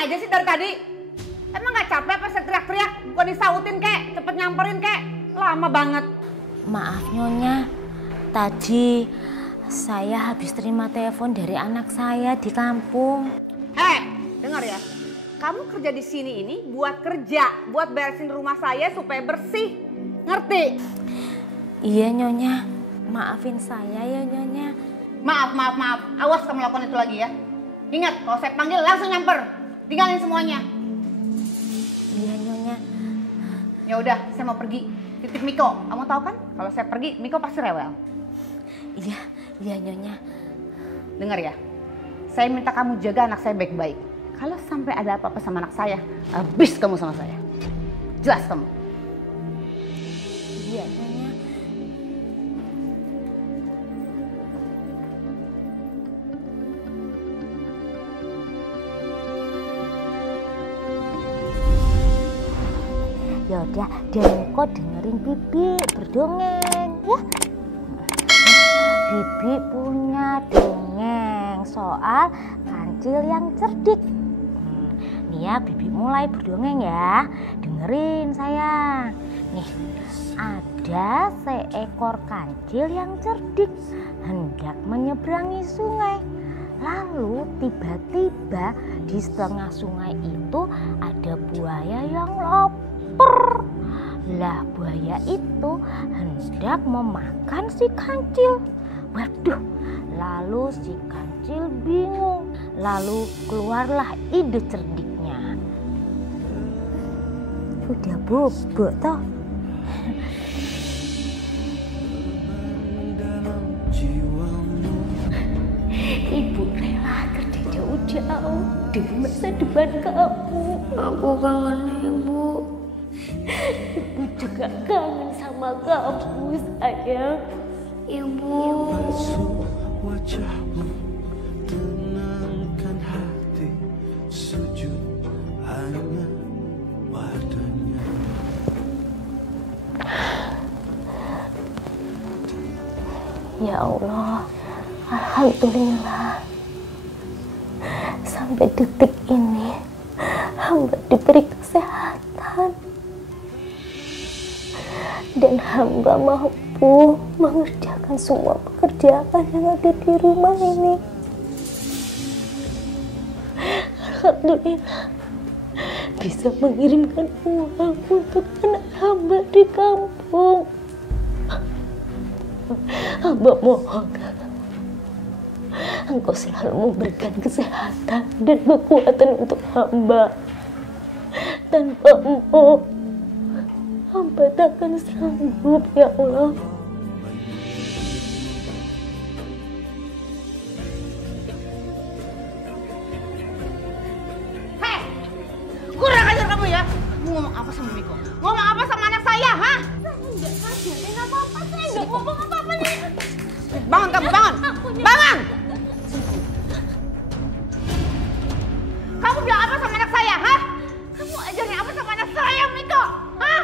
aja sih dari tadi? Emang gak capek apa saya teriak-teriak? Bukan disautin kek, cepet nyamperin kek. Lama banget. Maaf Nyonya, tadi saya habis terima telepon dari anak saya di kampung. Dengar ya. Kamu kerja di sini ini buat kerja, buat beresin rumah saya supaya bersih. Ngerti? Iya Nyonya, maafin saya ya Nyonya. Maaf. Awas kamu lakukan itu lagi ya. Ingat, kalau saya panggil langsung nyamper. Tinggalin semuanya. Iya Nyonya. Ya udah, saya mau pergi. Titip Miko. Kamu tahu kan? Kalau saya pergi, Miko pasti rewel. Iya Nyonya. Dengar ya. Saya minta kamu jaga anak saya baik-baik. Kalau sampai ada apa-apa sama anak saya, habis kamu sama saya. Jelas kamu? Iya Nyonya. Yaudah, Denko dengerin Bibi berdongeng ya. Bibi punya dongeng soal kancil yang cerdik. Nih ya, Bibi mulai berdongeng ya. Dengerin sayang. Nih, ada seekor kancil yang cerdik hendak menyeberangi sungai. Lalu tiba-tiba di setengah sungai itu ada buaya yang lapar. Lah buaya itu hendak memakan si kancil. Waduh, lalu si kancil bingung. Lalu keluarlah ide cerdiknya. Udah bobok toh. Ibu rela kerja jauh-jauh demi masa depan kamu. Aku kangen ibu. Ibu juga kangen sama kamu sayang. Ibu. Wajahmu tenangkan hati, sujud hanya padanya. Ya Allah, alhamdulillah. Sampai detik ini hamba diberi kesehatan. Dan hamba mampu mengerjakan semua pekerjaan yang ada di rumah ini. Alhamdulillah bisa mengirimkan uang untuk anak hamba di kampung. Hamba mohon Engkau selalu memberikan kesehatan dan kekuatan untuk hamba. Tanpamu hamba takkan sanggup ya Allah. Hei, kurang ajar kamu ya. Kamu ngomong apa sama Miko? Ngomong apa sama anak saya, ha? Enggak ngajarin apa-apa, saya enggak ngomong apa-apa nih. Bangun kamu, bangun! Bangun! Kamu bilang apa sama anak saya, ha? Kamu ajarin apa sama anak saya, Miko? Hah?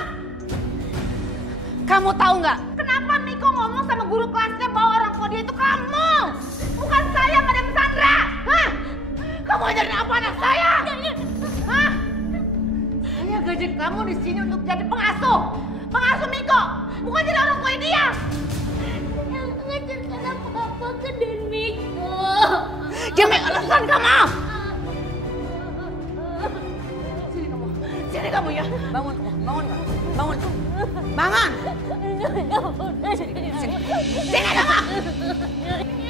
Kamu tahu nggak? Kenapa Miko ngomong sama guru kelasnya bahwa orang tua dia itu kamu? Bukan saya, Madam Sandra! Hah? Kamu ajarin apa anak saya? Hah? Saya gaji kamu di sini untuk jadi pengasuh. Pengasuh Miko, bukan jadi orang tua dia. Yang ngajarkan apa-apa ke Den Miko. Demi alasan kamu! Sini kamu ya, bangun kamu, bangun. Sini kamu.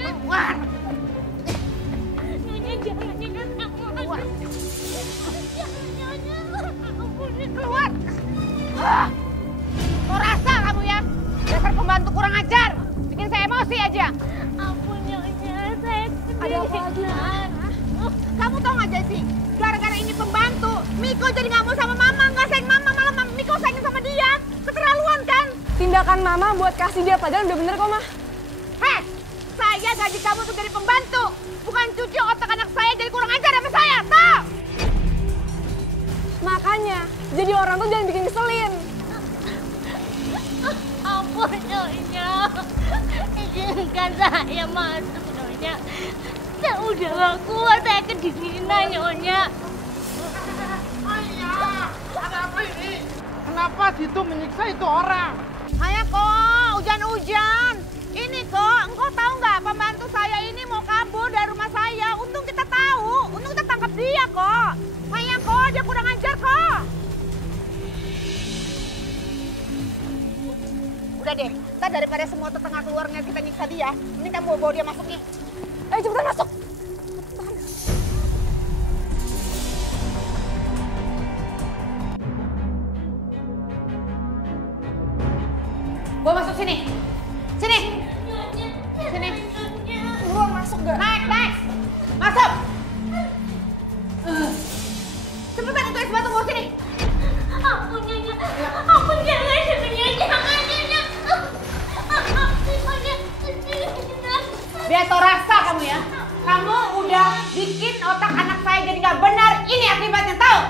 Keluar. Nyonya jangan ingat aku. Keluar. Nyonya, ampun. Keluar. Kau rasa kamu ya, dasar pembantu kurang ajar, bikin saya emosi aja. Ampun Nyonya, saya Ada apa lagi? Kamu tau gak Jessy? Gara-gara ini pembantu, Miko jadi gak mau sama mama, gak sayang mama, malah Miko sayang sama dia. Keterlaluan kan? Tindakan mama buat kasih dia pelajaran udah bener kok, Ma. Heh, saya gaji kamu untuk jadi pembantu, bukan cuci otak anak saya jadi kurang ajar sama saya, tau? Makanya, jadi orang tuh jangan bikin ngeselin. Ampun Nyonya, izinkan saya masuk Nyonya. Saya udah gak kuat, saya kedinginan Nyonya. Ada apa ini? Kenapa situ menyiksa itu orang? Hanya kok, hujan-hujan. Ini kok, engkau tahu nggak pembantu saya ini mau kabur dari rumah saya. Untung kita tahu, untung kita tangkap dia kok. Hanya kok, dia kurang ajar kok. Udah deh, kita daripada semua tetangga keluarga kita nyiksa dia, ini kamu bawa dia masuk nih. Ayo cepetan masuk. Bawa masuk sini. Sini. Sini. Buruan masuk gak? Naik. Masuk. Cepetan itu es batu bawa sini. Ampun Nyonya. Ampun jangan Nyonya. Biar tau rasa kamu ya. Kamu udah bikin otak anak saya jadi nggak benar. Ini akibatnya, tahu?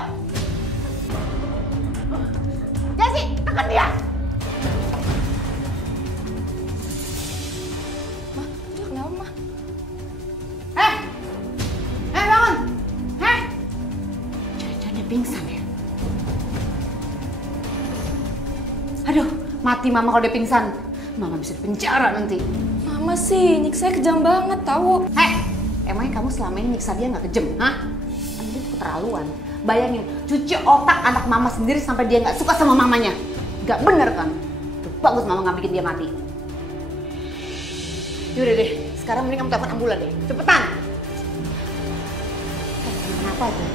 Jesse, tekan dia. Kenapa, Ma? Bangun. Jangan dia pingsan ya. Aduh, mati mama kalau dia pingsan. Mama bisa dipenjara nanti. Mama sih, nyiksa kejam banget tahu. Emangnya kamu selama ini nyiksa dia nggak kejam, hah? Itu keterlaluan. Bayangin, cuci otak anak mama sendiri sampai dia nggak suka sama mamanya. Nggak bener kan? Tuh, bagus mama nggak bikin dia mati. Yaudah deh, sekarang mending kamu telepon ambulan deh. Cepetan! Kenapa itu?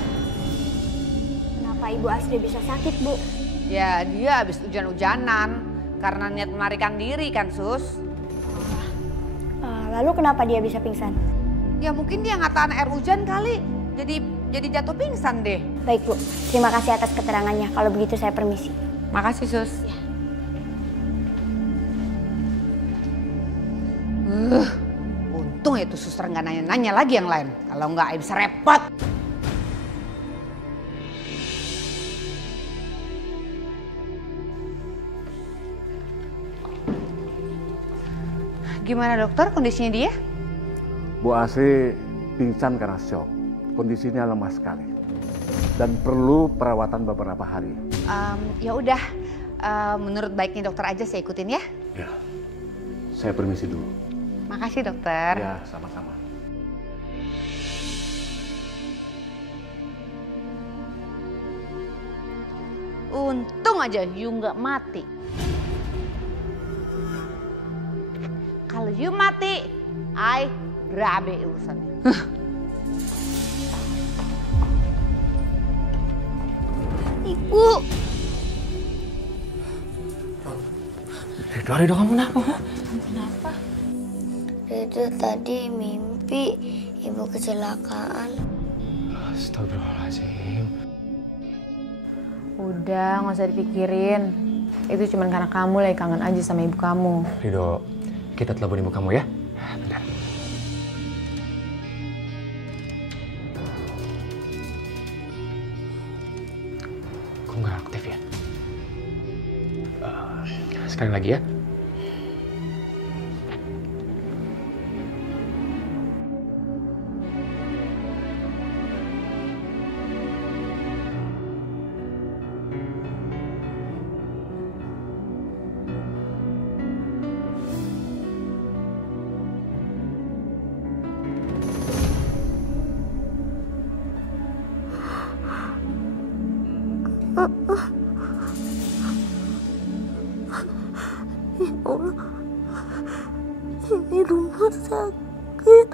Kenapa Ibu Asri bisa sakit, Bu? Ya, dia habis hujan-hujanan karena niat melarikan diri kan, Sus. Lalu kenapa dia bisa pingsan? Ya mungkin dia nggak tahan air hujan kali. Jadi jatuh pingsan deh. Baik, Bu. Terima kasih atas keterangannya. Kalau begitu saya permisi. Makasih, Sus. Untung itu suster nggak nanya-nanya lagi yang lain. Kalau nggak, bisa repot. Gimana dokter kondisinya dia? Bu Asri pingsan karena syok. Kondisinya lemah sekali. Dan perlu perawatan beberapa hari. Ya udah, menurut baiknya dokter aja saya ikutin ya. Ya, saya permisi dulu. Makasih dokter. Ya, sama-sama. Untung aja you nggak mati. Kalau you mati, I berabe urusannya. Ibu! Rido kamu kenapa? Kenapa? Rido tadi mimpi ibu kecelakaan. Astagfirullahaladzim. Udah, nggak usah dipikirin. Itu cuma karena kamu lagi kangen aja sama ibu kamu. Rido, kita telepon ibu kamu ya. Bentar. Kok nggak aktif ya? Sekali lagi ya. Ya Allah, ini rumah sakit.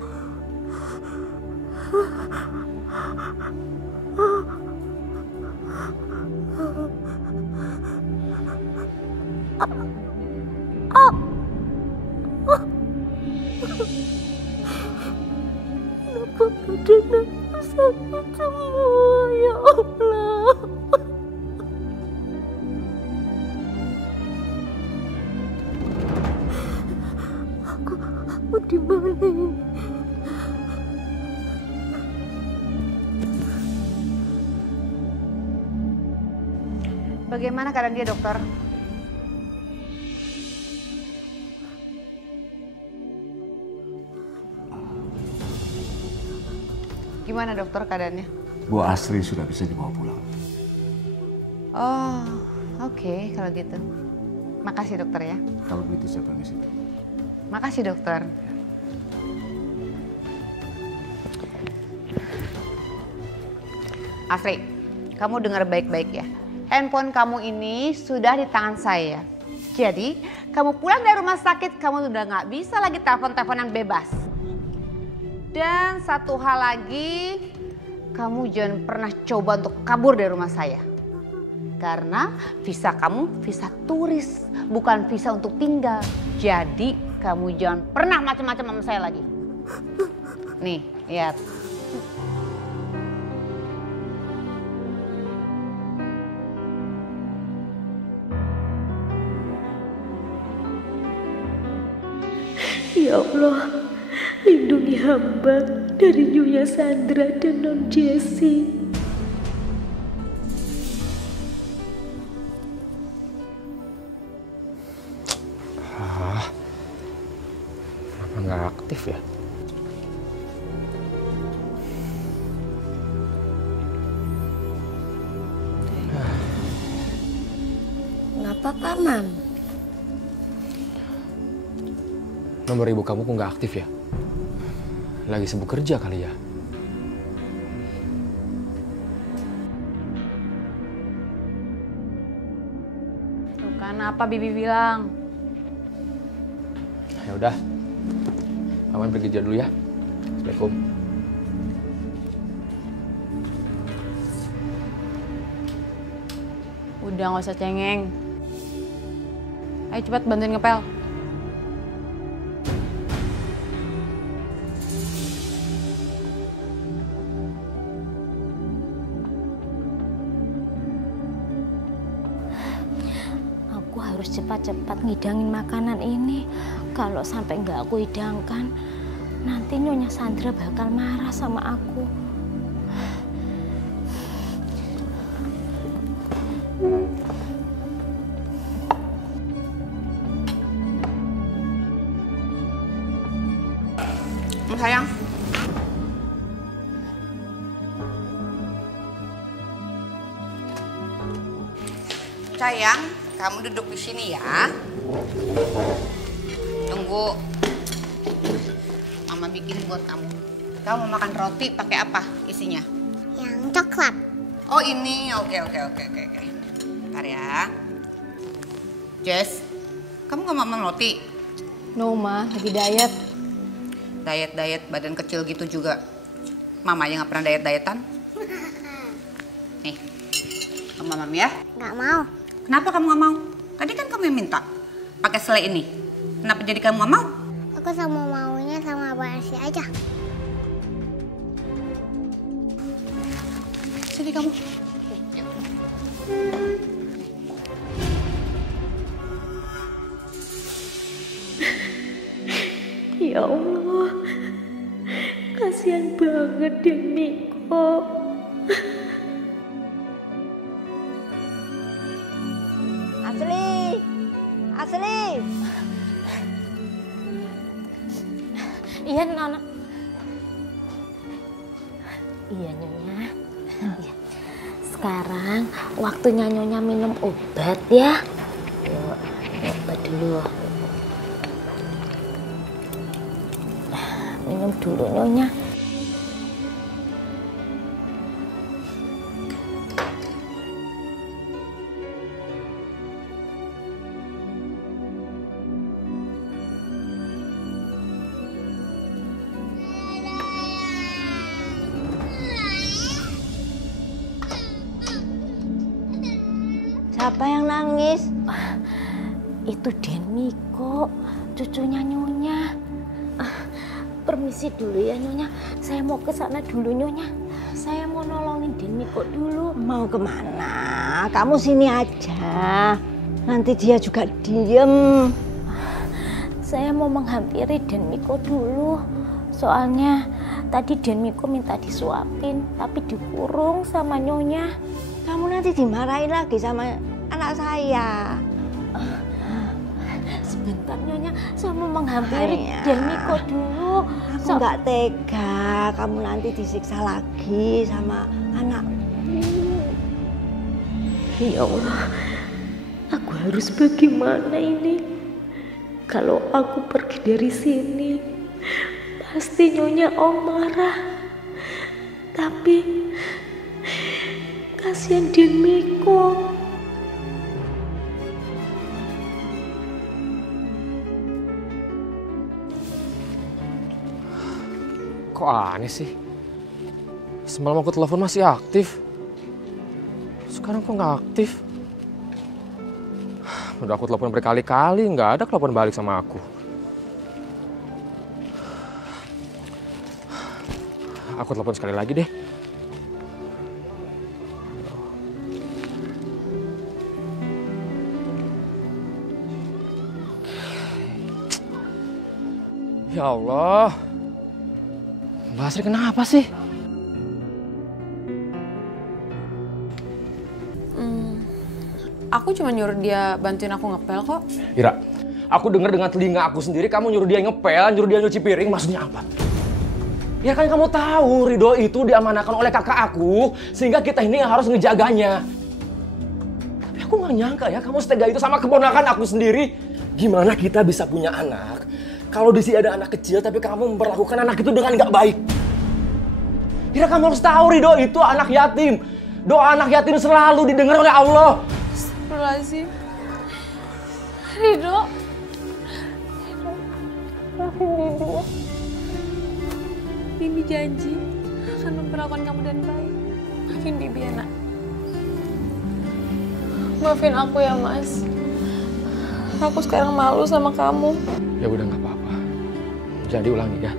Kenapa badan aku sakit semua, ya Allah. Aku di mana ini? Bagaimana keadaan dia, dokter? Gimana dokter keadaannya? Bu Asri sudah bisa dibawa pulang. Oh, oke kalau gitu. Makasih dokter ya. Kalau begitu saya permisi. Makasih dokter. Afri, kamu dengar baik-baik ya. Handphone kamu ini sudah di tangan saya. Jadi, kamu pulang dari rumah sakit, kamu udah nggak bisa lagi telepon-teleponan bebas. Dan satu hal lagi, kamu jangan pernah coba untuk kabur dari rumah saya. Karena visa kamu visa turis, bukan visa untuk tinggal. Jadi, kamu jangan pernah macam-macam sama saya lagi. Nih, lihat. Ya Allah, lindungi hamba dari Nyonya Sandra dan Non Jessie. Kenapa nggak aktif ya? Nggak apa-apa, Mam. Nomor ibu kamu kok nggak aktif ya? Lagi sibuk kerja kali ya? Tuh kan apa Bibi bilang. Ya udah, Aman pergi kerja dulu ya. Assalamualaikum. Udah nggak usah cengeng. Ayo cepat bantuin ngepel. Aku harus cepat-cepat ngidangin makanan ini. Kalau sampai nggak aku hidangkan, nanti Nyonya Sandra bakal marah sama aku. Sayang. Sayang, kamu duduk di sini ya. Tunggu. Mama bikin buat kamu. Kamu mau makan roti pakai apa isinya? Yang coklat. Oh ini, oke. Bentar ya. Jess, kamu gak mau makan roti? No, Ma, lagi diet. Diet badan kecil gitu juga. Mama aja gak pernah diet-dietan. Nih, kamu Mam ya? Nggak mau. Kenapa kamu gak mau? Tadi kan kamu yang minta pakai selai ini. Kenapa jadi kamu gak mau? Aku sama maunya sama Abang Arsi aja. Sini kamu. Ya Allah, kasihan banget Den Miko. Asli. Iya, Nona. Iya, Nyonya. Iya. Sekarang waktunya Nyonya minum obat ya. Yuk, obat dulu. Minum dulu, Nyonya. Siapa yang nangis? Itu Den Miko, cucunya Nyonya. Permisi dulu ya Nyonya, saya mau ke sana dulu Nyonya. Saya mau nolongin Den Miko dulu. Mau kemana? Kamu sini aja. Nanti dia juga diem. Saya mau menghampiri Den Miko dulu. Soalnya tadi Den Miko minta disuapin, tapi dikurung sama Nyonya. Kamu nanti dimarahin lagi sama anak saya. Sebentar Nyonya, saya mau menghampiri Den Miko dulu. Aku nggak tega kamu nanti disiksa lagi sama anakku. Ya Allah, aku harus bagaimana ini? Kalau aku pergi dari sini, pasti Nyonya Om marah. Tapi kasihan Den Miko. Kok aneh sih? Semalam aku telepon masih aktif. Sekarang kok nggak aktif? Udah aku telepon berkali-kali, nggak ada telepon balik sama aku. Aku telepon sekali lagi deh. Ya Allah. Mbak Asri kenapa sih? Aku cuma nyuruh dia bantuin aku ngepel kok. Ira, aku dengar dengan telinga aku sendiri kamu nyuruh dia ngepel, nyuruh dia nyuci piring, maksudnya apa? Ya kan kamu tahu Ridho itu diamanahkan oleh kakak aku, sehingga kita ini yang harus ngejaganya. Tapi aku nggak nyangka ya kamu setega itu sama keponakan aku sendiri. Gimana kita bisa punya anak kalau di sini ada anak kecil tapi kamu memperlakukan anak itu dengan nggak baik? Ira, kamu harus tahu Ridho itu anak yatim. Doa anak yatim selalu didengar oleh Allah. Astagfirullahaladzim. Ridho. Maafin Bibi. Bibi janji akan memperlakukan kamu dan baik. Maafin Bibi ya, Nak. Maafin aku ya, Mas. Aku sekarang malu sama kamu. Ya udah nggak apa-apa. Jangan diulangi ya.